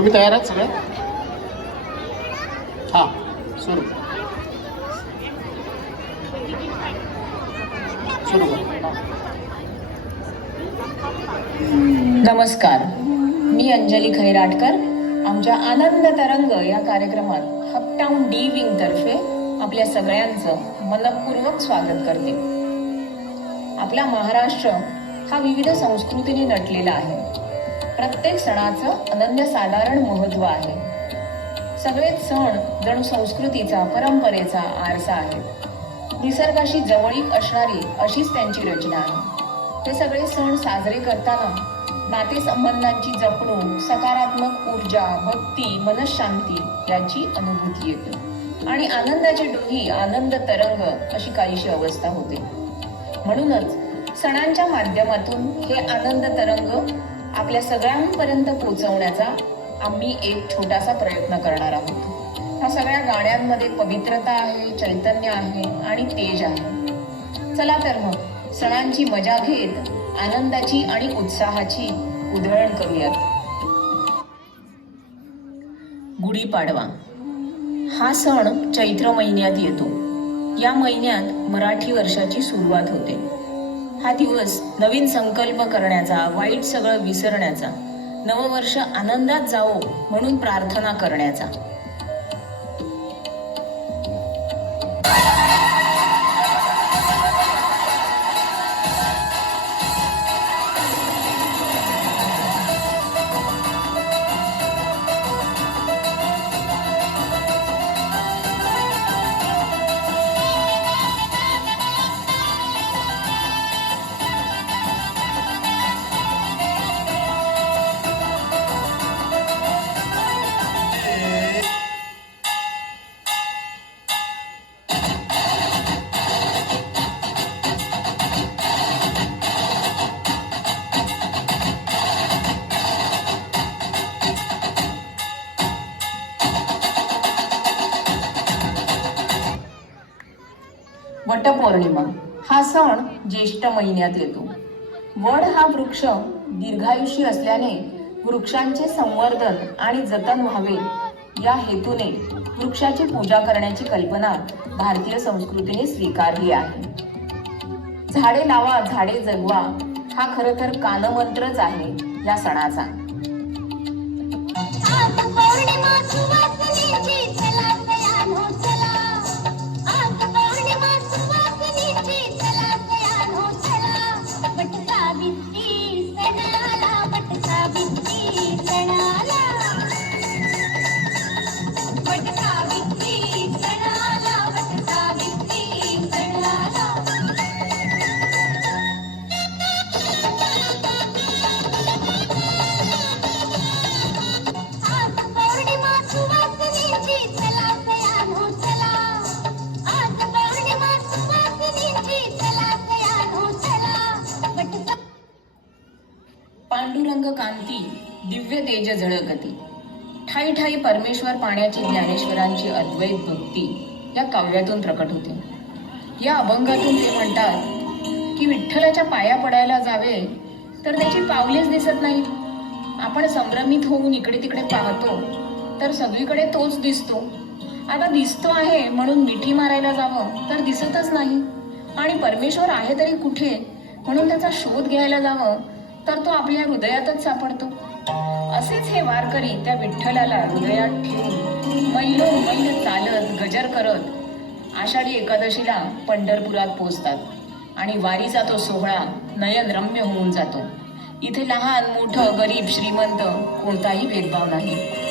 तुम्ही तयार आहात सगळे? हां, सुरू सुरू करा. नमस्कार, मी अंजली खैराटकर. आमच्या आनंद तरंग या कार्यक्रमात हपटाऊन डी विंग तर्फे आपल्या सगळ्यांचं मनपूर्वक स्वागत करते. आपला महाराष्ट्र हा विविध संस्कृतीने नटलेला आहे. प्रत्येक सणाचं अनन्यसाधारण महत्त्व आहे. सगळेच सण जणू संस्कृतीचा, परंपरेचा आरसा आहेत. निसर्गाशी जवळीक असणारी अशीच त्यांची रचना आहे. हे सगळे सण साजरे करताना नातेसंबंधांची जपणूक, सकारात्मक ऊर्जा, भक्ती, मनशांती याची अनुभूती येते आणि आनंदाचे डोही, आनंद तरंग अशी काहीशी अवस्था होते. म्हणूनच सणांच्या माध्यमातून हे आनंद तरंग आपल्या सगळ्यांपर्यंत पोहोचवण्याचा आम्ही एक छोटासा प्रयत्न करणार आहोत. ह्या सगळ्या गाण्यांमध्ये पवित्रता आहे, चैतन्य आहे आणि तेज आहे. चला तर मग सणांची मजा घेत आनंदाची आणि उत्साहाची उधळण करूयात. गुढीपाडवा हा सण चैत्र महिन्यात येतो. या महिन्यात मराठी वर्षाची सुरुवात होते. हा दिवस नवीन संकल्प करण्याचा, वाईट सगळं विसरण्याचा, नववर्ष आनंदात जावो म्हणून प्रार्थना करण्याचा. वटपौर्णिमा हा सण ज्येष्ठ महिन्यात येतो. वड हा वृक्ष दीर्घायुषी असल्याने वृक्षांचे संवर्धन आणि जतन व्हावे या हेतूने वृक्षाची पूजा करण्याची कल्पना भारतीय संस्कृतीने स्वीकारली आहे. झाडे लावा, झाडे जगवा हा खरं तर कानमंत्रच आहे या सणाचा. पांडुरंग कांती दिव्य तेज झळकती. ठाई ठाई परमेश्वर पाण्याची ज्ञानेश्वरांची अद्वैत भक्ती या काव्यातून प्रकट होते. या अभंगातून ते म्हणतात की विठ्ठलाच्या पाया पडायला जावे तर त्याची पावलेच दिसत नाहीत. आपण संभ्रमित होऊन इकडे तिकडे पाहतो तर सगळीकडे तोच दिसतो. आता दिसतो आहे म्हणून मिठी मारायला जावं तर दिसतच नाही. आणि परमेश्वर आहे तरी कुठे म्हणून त्याचा शोध घ्यायला जावं तर तो आपल्या हृदयातच सापडतो. असेच हे वारकरी त्या विठ्ठलाला हृदयात ठेवून मैलोन्मैल चालत, गजर करत आषाढी एकादशीला पंढरपुरात पोहोचतात आणि वारीचा तो सोहळा नयनरम्य होऊन जातो. इथे लहान, मोठं, गरीब, श्रीमंत कोणताही भेदभाव नाही.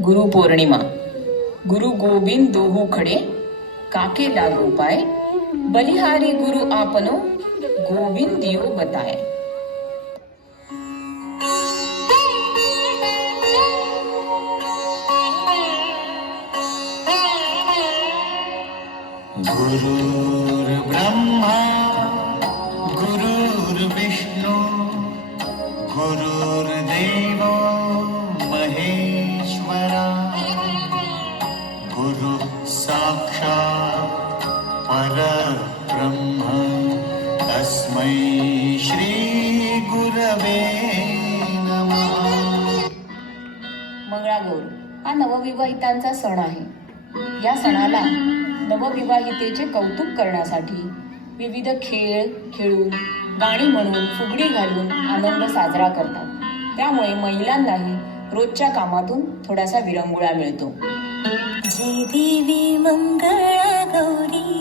गुरुपौर्णिमा. गुरु गोविंद दोहू खडे, काके लागू पाय, बलिहारी गुरु आपनो, गोविंद दियो बताए. गुरुर्ब्रह्मा गुरुर्विष्णू गुरुर्देव महेश्वरा, गुरु साक्षात् परब्रह्म तस्मै श्री गुरवे नमः. मंगळागौर हा नवविवाहितांचा सण आहे. या सणाला नवविवाहितेचे कौतुक करण्यासाठी विविध खेळ खेळून, गाणी म्हणून, फुगडी घालून आनंद साजरा करतात. त्यामुळे महिलांनाही रोजच्या कामातून थोडासा विरंगुळा मिळतो. जय देवी मंगळा गौरी,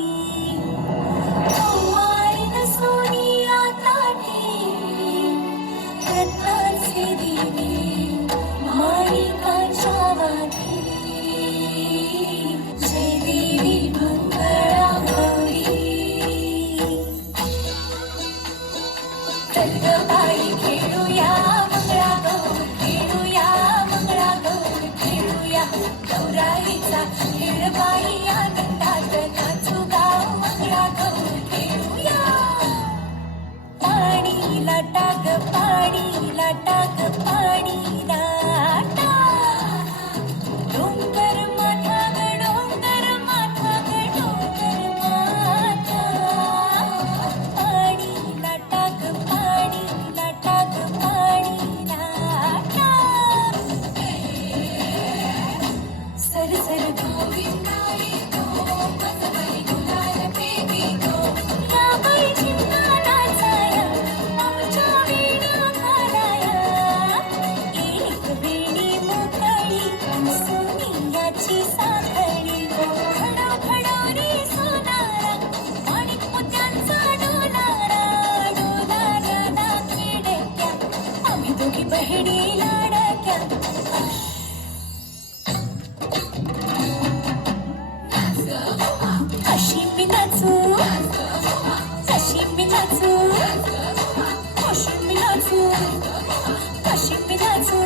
कौमारीन सोनिया ताठी, रत्नाचे दिवे माणिकाच्या वाटी. जय देवी मंगळा गौरी. बाई खेळूया मंगळा गौर, खेळूया मंगळा गौर, खेळूया गौराईचा खेळ बाई, आनंदात नाचू गाव मंगळा गौर खेळूया. पाणी लाटाग पाणी लाटाग पाणी लाटा, डोंगर माथा ग डोंगर माथा ग डोंगर माथा. पाणी लाटाग पाणी लाटाग पाणी लाटा. सर सर गोविंदा येतो, पदवरी गुलाल पेवितो, या बाई चिमणा नाचाया, आमच्या वेण्या घालाया. एक वेणी मोकळी सोनियाची साखळी, खडा खडा रे सोनारा, माणिक मोत्यांचा डोलारा. डोलारा दाखवे डक्या, आम्ही दोघी बहिणी लाडक्या. अशी मी नाचू, अशी मी नाचू, अशी मी नाचू, अशी मी नाचू.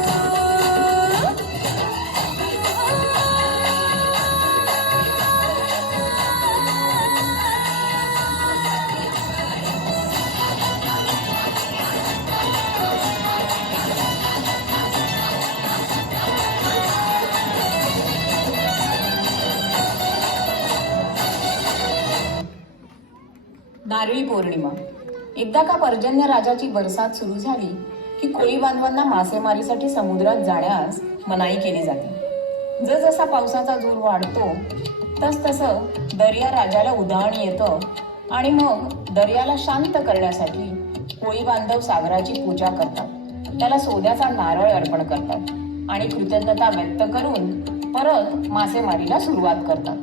नारळी पौर्णिमा. एकदा का पर्जन्य राजाची बरसात सुरू झाली की कोळी बांधवांना मासेमारीसाठी समुद्रात जाण्यास मनाई केली जाते. जसजसा पावसाचा जोर वाढतो तसतसं दर्या राजाला उधाण येतं आणि मग दर्याला शांत करण्यासाठी कोळी बांधव सागराची पूजा करतात. त्याला सोन्याचा नारळ अर्पण करतात आणि कृतज्ञता व्यक्त करून परत मासेमारीला सुरुवात करतात.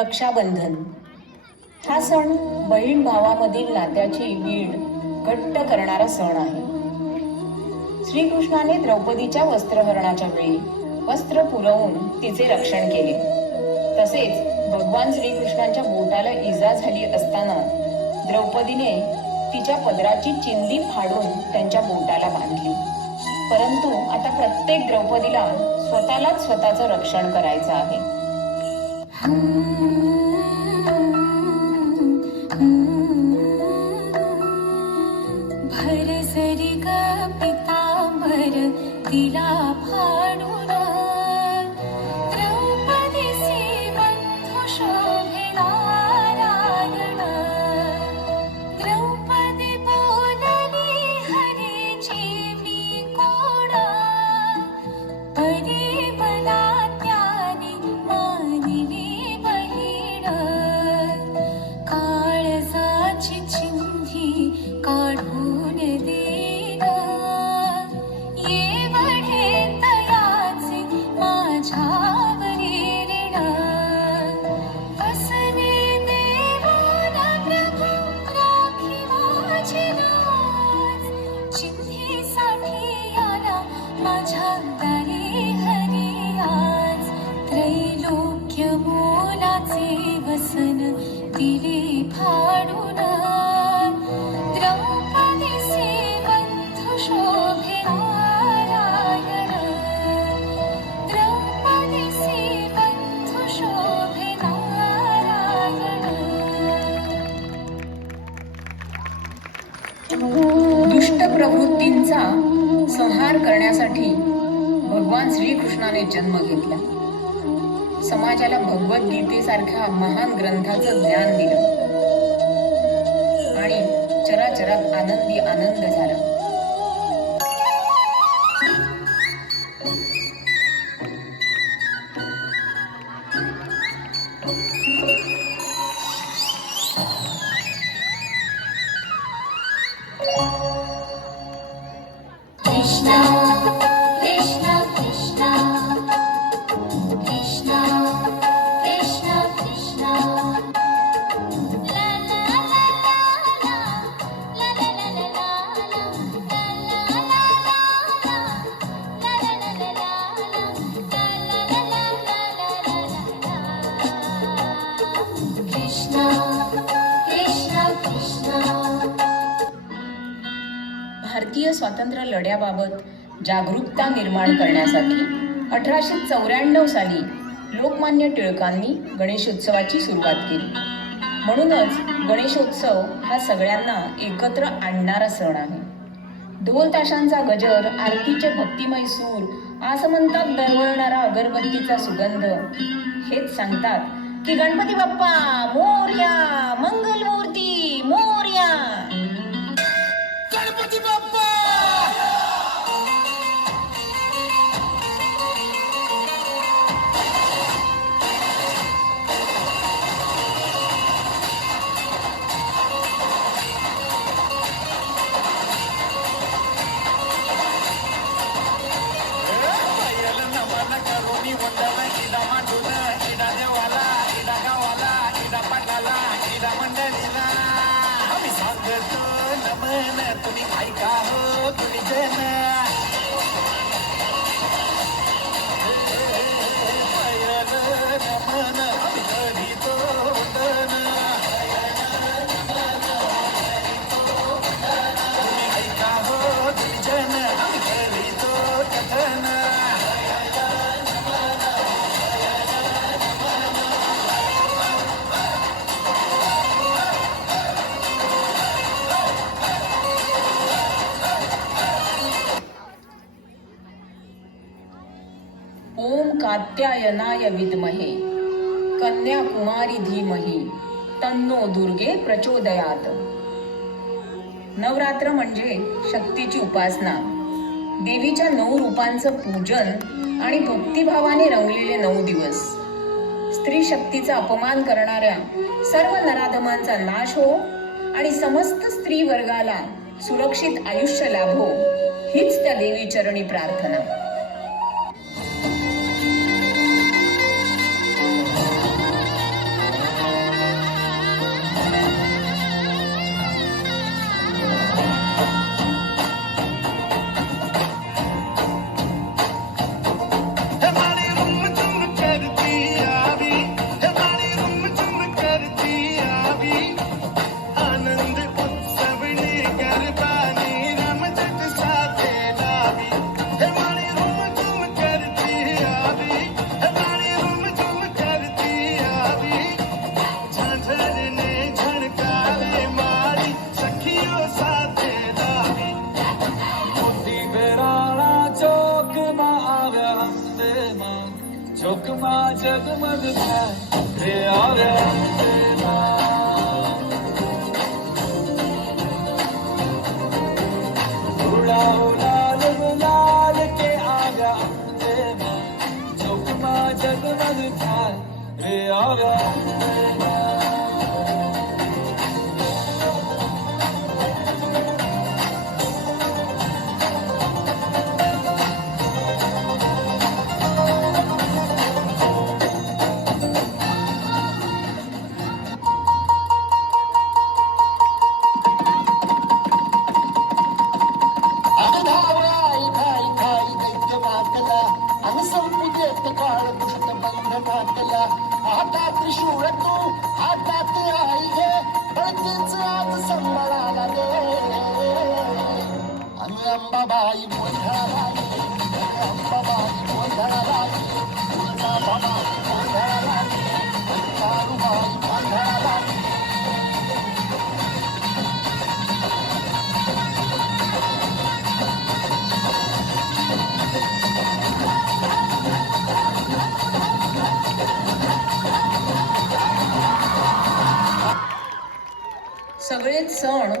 रक्षाबंधन हा सण बहीण भावामधील नात्याची वीण घट्ट करणारा सण आहे. श्रीकृष्णाने द्रौपदीच्या वस्त्रहरणाच्या वेळी वस्त्र पुरवून तिचे रक्षण केले. तसेच भगवान श्रीकृष्णांच्या बोटाला इजा झाली असताना द्रौपदीने तिच्या पदराची चिंदी फाडून त्यांच्या बोटाला बांधली. परंतु आता प्रत्येक द्रौपदीला स्वतःलाच स्वतःचं रक्षण करायचं आहे. भर जरी ग पितांबर तिला फाडून द्रौपदीसी बंधू शोभे नारायण. द्रौपदी बोलली हरीची मी कोण परी मला त्याने मानिली बहीण. काळजाची चिंधी काढून देईन येवढे तयाचे माझ्यावरी ऋण. वसने देवाला प्रभू राखी माझी लाज. चिंधीसाठी आला माझ्या दारी हरी आज. त्रैलोक्य मोलाचे वसन दिले फाडून द्रौपदीसी बंधू शोभे नारायण. द्रौपदीसी बंधू शोभे नारायण. दुष्ट प्रवृत्तींचा संहार करण्यासाठी भगवान श्रीकृष्णाने जन्म घेतला. समाजाला भगवद्गीतेसारख्या महान ग्रंथाचं ज्ञान दिलं आणि चराचरात आनंदी आनंद झाला. कृष्ण कृष्ण कृष्ण कृष्ण कृष्ण कृष्ण. ला ला ला ला ला ला ला ला ला कृष्ण कृष्ण कृष्ण. भारतीय स्वातंत्र्य लढ्याबाबत जागरूकता निर्माण करण्यासाठी 1894 साली लोकमान्य टिळकांनी गणेशोत्सवाची सुरुवात केली. म्हणूनच गणेशोत्सव हा सगळ्यांना एकत्र आणणारा सण आहे. ढोल ताशांचा गजर, आरतीचे भक्तिमय सूर, आसमंतात दरवळणारा अगरबत्तीचा सुगंध हेच सांगतात की गणपती बाप्पा मोरया, मंगलमूर्ती मोरया. गणपती बाप्पा तुम्ही ऐका हो तुम्ही जन नमन आम्ही करीतो वंदन. तुम्ही ऐका हो तुम्ही जन आम्ही करीतो कथन. ओम कात्यायनाय विद्महे कन्याकुमारी धीमहि तन्नो दुर्गे प्रचोदयात. नवरात्र म्हणजे शक्तीची उपासना, देवीच्या 9 रूपांचं पूजन आणि भक्तिभावाने रंगलेले 9 दिवस. स्त्री शक्तीचा अपमान करणाऱ्या सर्व नराधमांचा नाश हो आणि समस्त स्त्री वर्गाला सुरक्षित आयुष्य लाभो हीच त्या देवी चरणी प्रार्थना. जगमग थाय रे आव्या अंगेला उडाओ लाल गुलाल के आव्या अंगेला चौकमा जगमग थाय रे आव्या अंगेला आता त्रिशूळ तू हातात आई घे बळतेच आज संबळाला दे आणि अंबाबाई गोंधळाला अंबाबाई गोंधळाला तुझा बाबा गोंधळाला दारूबाई गोंधळाला सगळेच सण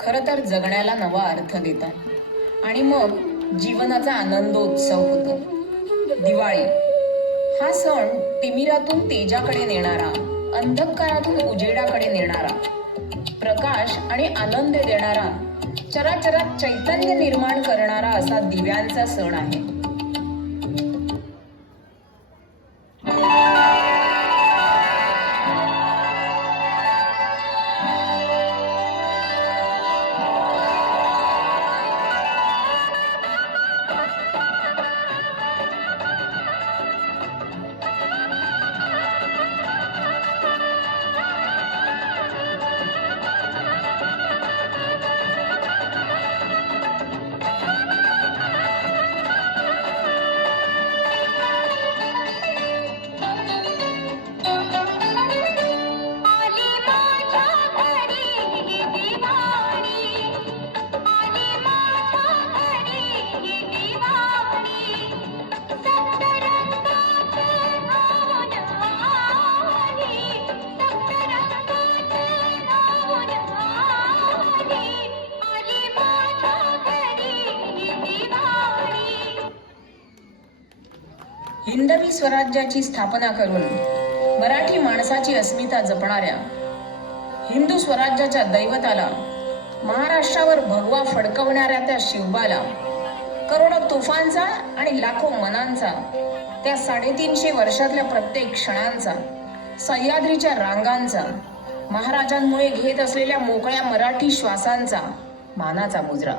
खरं तर जगण्याला नवा अर्थ देतात आणि मग जीवनाचा आनंदोत्सव होतो. दिवाळी हा सण तिमिरातून तेजाकडे नेणारा, अंधकारातून उजेडाकडे नेणारा, प्रकाश आणि आनंद देणारा, चराचरात चैतन्य निर्माण करणारा असा दिव्यांचा सण आहे. हिंदवी स्वराज्याची स्थापना करून मराठी माणसाची अस्मिता जपणाऱ्या हिंदू स्वराज्याच्या दैवताला, महाराष्ट्रावर भगवा फडकवणाऱ्या त्या शिवबाला, करोडो तुफांचा आणि लाखो मनांचा, त्या 350 वर्षातल्या प्रत्येक क्षणांचा, सह्याद्रीच्या रांगांचा, महाराजांमुळे घेत असलेल्या मोकळ्या मराठी श्वासांचा मानाचा मुजरा.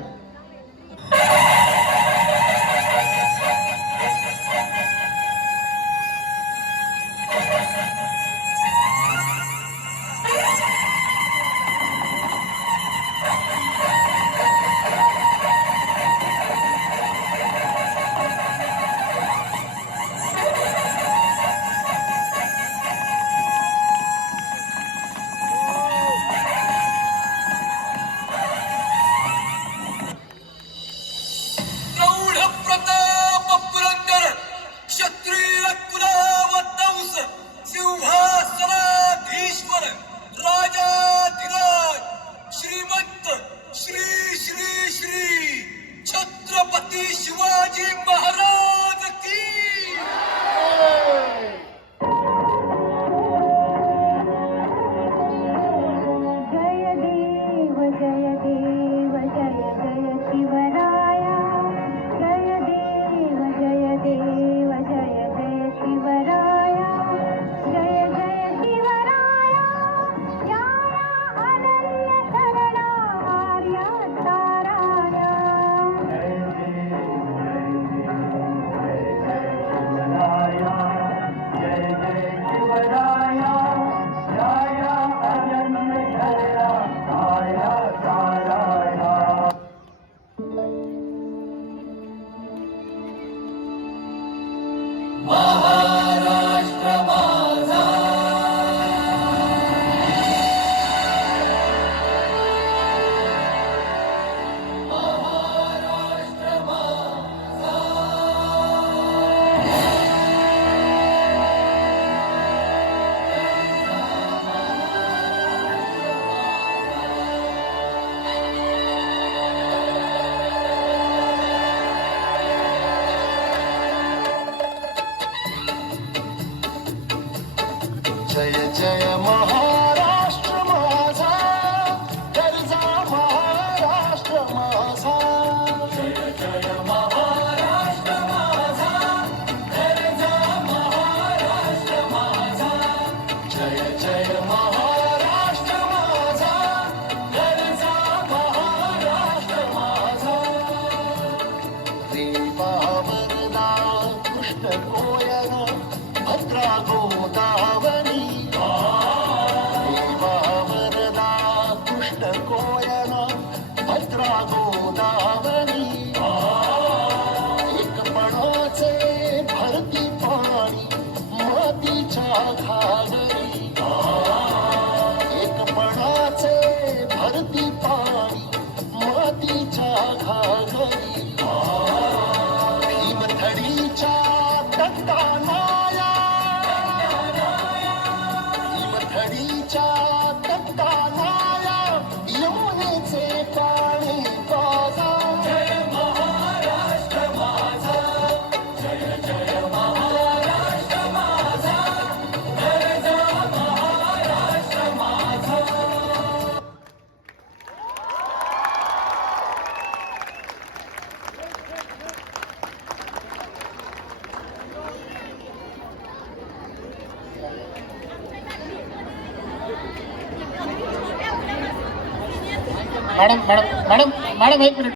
गंगा गोदावरी एकपणाचे भरती पाणी मातीच्या घागरी एकपणाचे भरती पाणी मातीच्या घागरी भीमथडीच्या तट्टानाया भीमथडीच्या तट्टानाया यमुनेचे पाणी पाजा जय महाराष्ट्र माझा जय जय महाराष्ट्र माझा गरजा महाराष्ट्र माझा. मॅडम मॅडम मॅडम मॅडम एक मिनिट